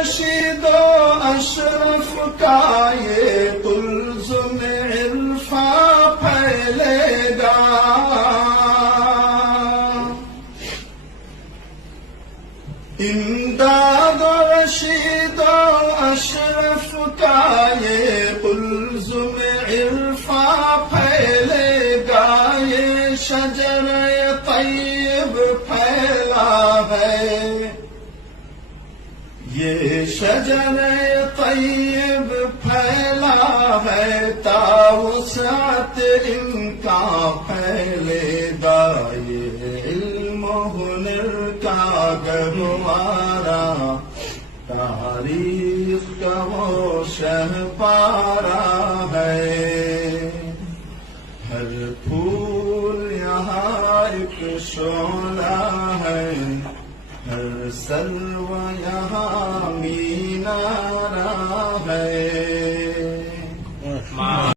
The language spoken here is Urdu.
رشید و اشرف کا یہ قلزم عرفاں پھیلے گا، امداد و رشید و اشرف کا یہ قلزم عرفاں پھیلے گا، یہ شجر طیب پھیلا ہے، یہ شجر طیب پھیلا ہے، تا وسعت ان کا پھیلے گا، یہ علم و ہنر کا گہوارہ، تاریخ کا وہ شہپارہ ہے، ہر پھول یہاں ایک شعلہ ہے، ہر سرو یہاں مینارہ ہے۔